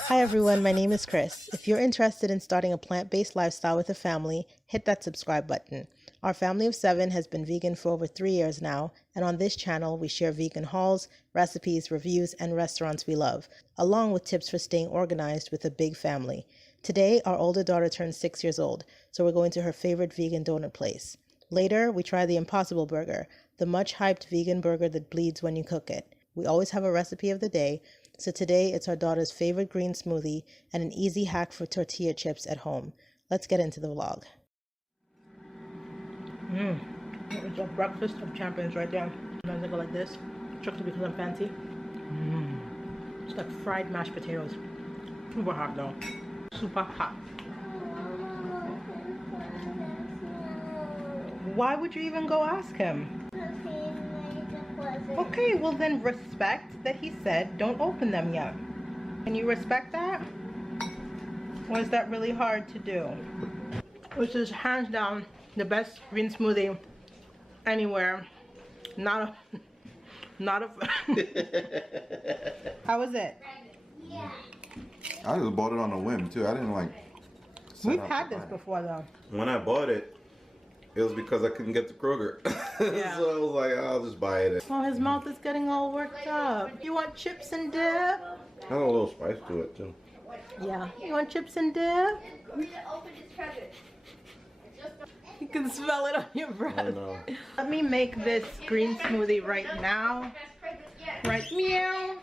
Hi everyone, my name is Chris. If you're interested in starting a plant-based lifestyle with a family, hit that subscribe button. Our family of 7 has been vegan for over 3 years now, and on this channel we share vegan hauls, recipes, reviews, and restaurants we love, along with tips for staying organized with a big family. Today, our older daughter turns 6 years old, so we're going to her favorite vegan donut place. Later, we try the Impossible Burger, the much-hyped vegan burger that bleeds when you cook it. We always have a recipe of the day, so today it's our daughter's favorite green smoothie and an easy hack for tortilla chips at home. Let's get into the vlog. It's a breakfast of champions right there. Sometimes I go like this, strictly because I'm fancy. It's like fried mashed potatoes. Super hot though. Super hot. Why would you even go ask him? Okay, well then respect that he said don't open them yet. Can you respect that? Or is that really hard to do? This is hands down the best green smoothie anywhere. Not a How was it? Yeah. I just bought it on a whim too. I didn't like. We've had this before though. When I bought it, it was because I couldn't get the Kroger. Yeah. So I was like, I'll just buy it. Oh, his mouth is getting all worked up. You want chips and dip? Had a little spice to it too. Yeah. You want chips and dip? You can smell it on your breath. I know. Let me make this green smoothie right now. Right meow.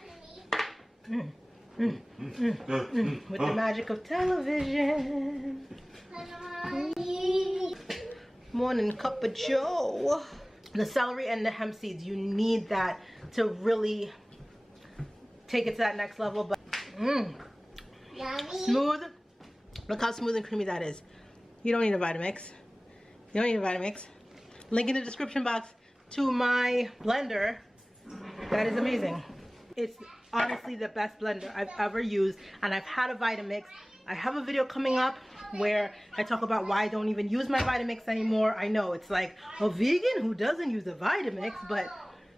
With the magic of television. Morning cup of joe. The celery and the hemp seeds, you need that to really take it to that next level. But smooth. Look how smooth and creamy that is. You don't need a Vitamix. You don't need a Vitamix. Link in the description box to my blender. That is amazing. It's honestly the best blender I've ever used, and I've had a Vitamix. I have a video coming up where I talk about why I don't even use my Vitamix anymore. I know it's like a vegan who doesn't use a Vitamix, but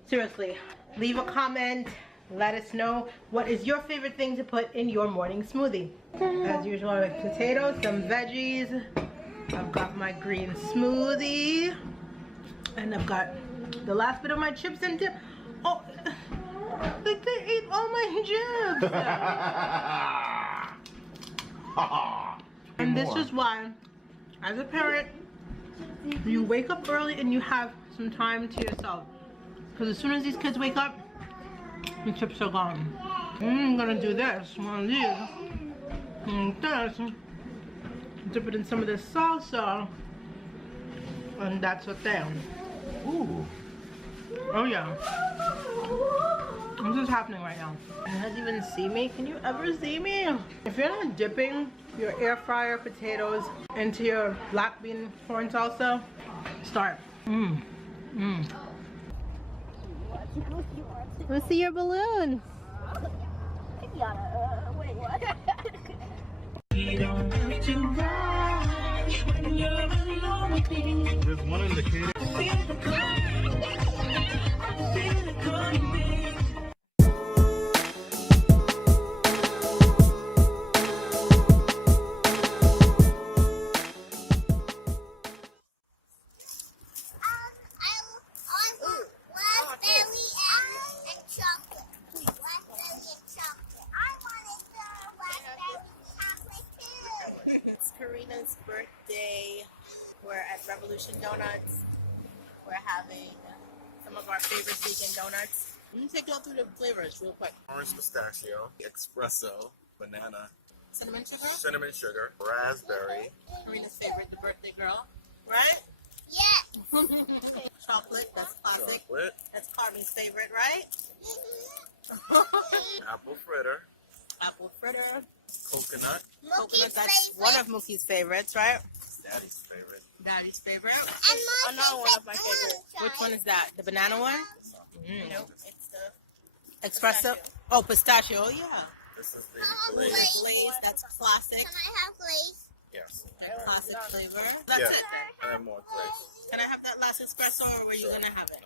seriously, leave a comment. Let us know what is your favorite thing to put in your morning smoothie. As usual, I have potatoes, some veggies. I've got my green smoothie, and I've got the last bit of my chips and dip. Oh, they ate all my chips. And this is why, as a parent, you wake up early and you have some time to yourself. Because as soon as these kids wake up, the chips are gone. I'm gonna do this, one of these, and this. Dip it in some of this salsa, and that's what they. Ooh. Oh yeah. This is happening right now. You guys even see me? Can you ever see me? If you're not dipping your air fryer potatoes into your black bean corn salsa, start. Let's see your balloon. You don't have to rush when you're alone with me. There's one in the kid. It's Karina's birthday. We're at Revolution Doughnuts. We're having some of our favorite vegan donuts. Let me take y'all through the flavors real quick. Orange pistachio, espresso, banana, Cinnamon sugar, raspberry. Karina's favorite, the birthday girl, right? Yeah. Chocolate, that's classic. Chocolate. That's Carmen's favorite, right? Apple fritter. Apple fritter. Coconut. Coconut, that's one of Mookie's favorites, right? Daddy's favorite. Daddy's favorite. And Another one of my favorites. Which one is that? The banana one? Nope, it's the espresso. Oh, pistachio. Oh, yeah. This is the glaze. Glaze. That's classic. Can I have glaze? Yes. That classic flavor. That's Yeah. it. I have more glaze. Can I have that last espresso, or were you gonna have it?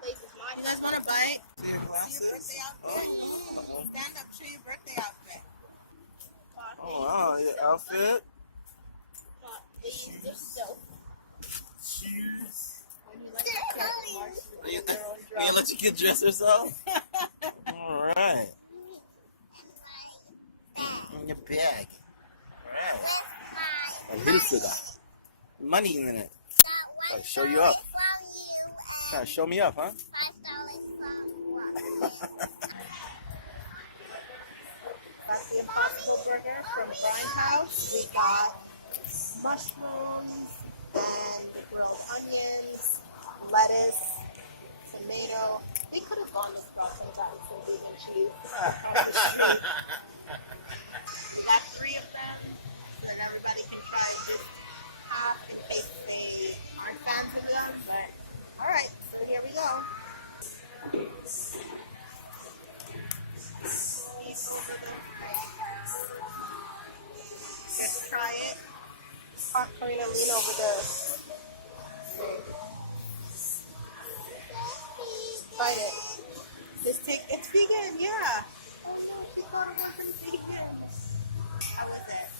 Glaze is mine. You guys want to buy birthday outfit. Stand up, show your birthday outfit. Oh wow, your outfit. They use their soap. Cheers. When you let your kid march with your girl You drum. let your kid dress herself? Alright. In your bag. Alright. A little sugar. Money in it. I'll show you up. Trying to show me up, huh? That's the Impossible Burger from Grindhouse. We got mushrooms and grilled onions, lettuce, tomato. They could have gone this route sometimes some vegan cheese. We got 3 of them, so that everybody can try just half in case they aren't fans of them. But all right, so here we go. Just try it. Karina, lean over the thing. Bite it. Just take, it's vegan, yeah. Vegan. How was it?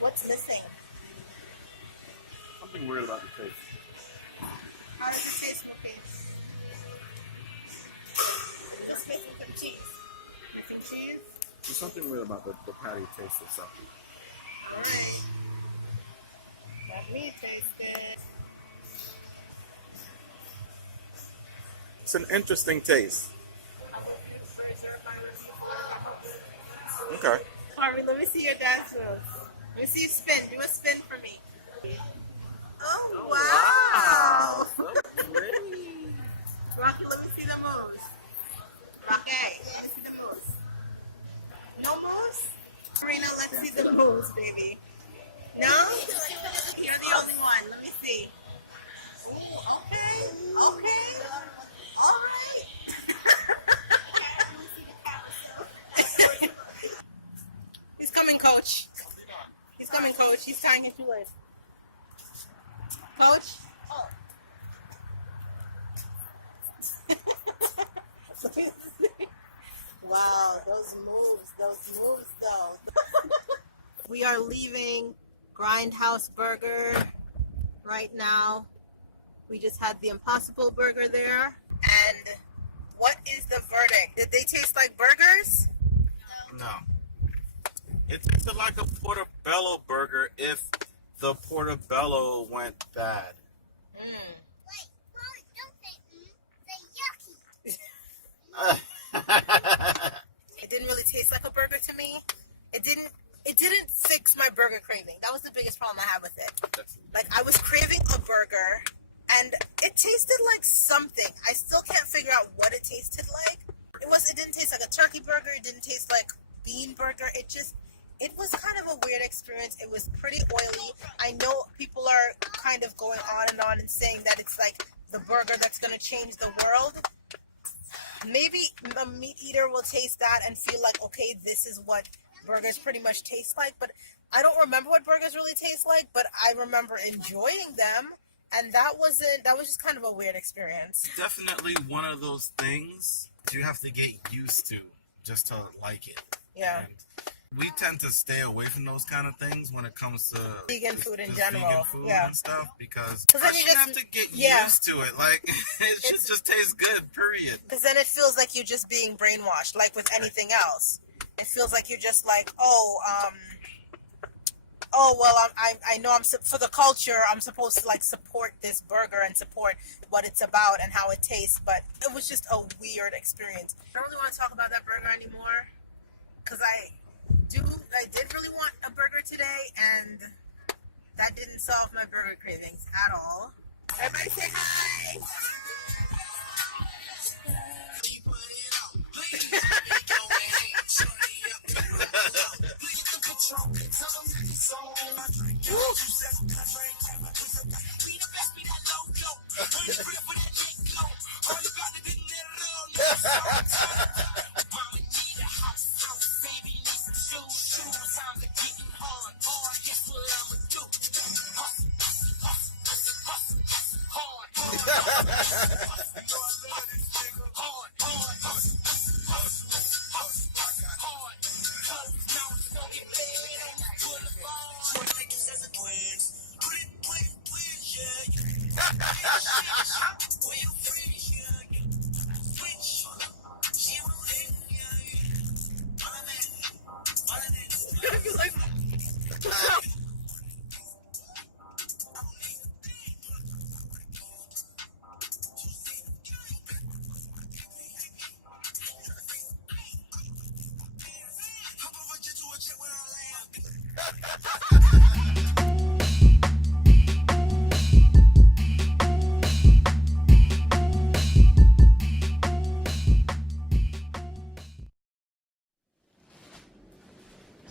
What's missing? Something weird about the taste. How does it taste, Smokey? Just missing some cheese. Missing cheese? There's something weird about the patty taste itself. Alright. Let me taste it. It's an interesting taste. Okay. Harvey, let me see your dance moves. Let me see you spin. Do a spin for me. Oh, wow. Rocky, let me see the moves. Rocky, let me see the moves. No moves? Karina, let's see the moves, baby. No? You're the only one. Let me see. Okay. Okay. All right. He's coming, coach. He's coming, coach. He's tying his shoelace. Coach? Oh. Wow, those moves though. We are leaving Grindhouse Burger right now. We just had the Impossible Burger there. And what is the verdict? Did they taste like burgers? No. It tasted like a portobello burger if the portobello went bad. Wait, Mom, don't say say yucky. It didn't really taste like a burger to me. It didn't fix my burger craving. That was the biggest problem I had with it. Like, I was craving a burger and it tasted like something. I still can't figure out what it tasted like. It didn't taste like a turkey burger. It didn't taste like bean burger. It was kind of a weird experience. It was pretty oily. I know people are kind of going on and saying that it's like the burger that's going to change the world. Maybe a meat eater will taste that and feel like, okay, this is what burgers pretty much taste like. But I don't remember what burgers really taste like, but I remember enjoying them. And that was just kind of a weird experience. Definitely one of those things you have to get used to just to like it. Yeah. And we tend to stay away from those kind of things when it comes to Vegan food in just general. vegan food Yeah. and stuff, because then I you shouldn't just- have to get yeah. used to it. Like, it should just taste good, period. Because then it feels like you're just being brainwashed, like with anything else. It feels like you're just like, I know for the culture, I'm supposed to like support this burger and support what it's about and how it tastes, but it was just a weird experience. I don't really want to talk about that burger anymore, because I did really want a burger today, and that didn't solve my burger cravings at all. Everybody say hi!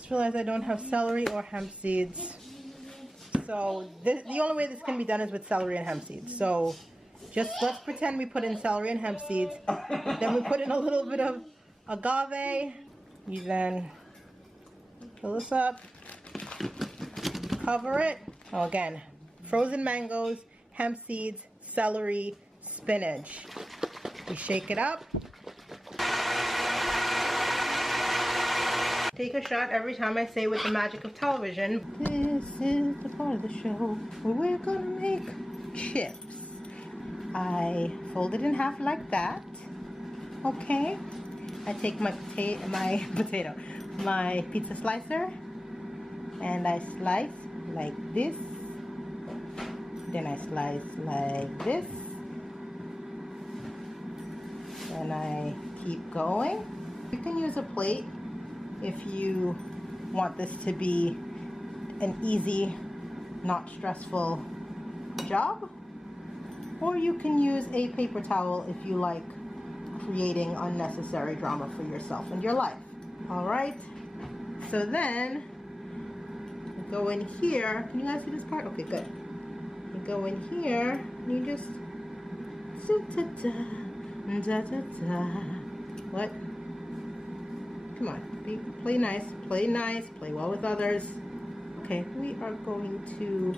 just realized I don't have celery or hemp seeds. So the only way this can be done is with celery and hemp seeds. So just let's pretend we put in celery and hemp seeds. Then we put in a little bit of agave. You then fill this up, cover it. Oh, again, frozen mangoes, hemp seeds, celery, spinach. We shake it up. Take a shot every time I say with the magic of television. This is the part of the show where we're gonna make chips. I fold it in half like that. Okay. I take my pizza slicer, and I slice like this. Then I slice like this. And I keep going. You can use a plate if you want this to be an easy, not stressful job. Or you can use a paper towel if you like creating unnecessary drama for yourself and your life. Alright, so then you go in here. Can you guys see this part? Okay, good. You go in here and you just what? Come on, play nice, play well with others. Okay, we are going to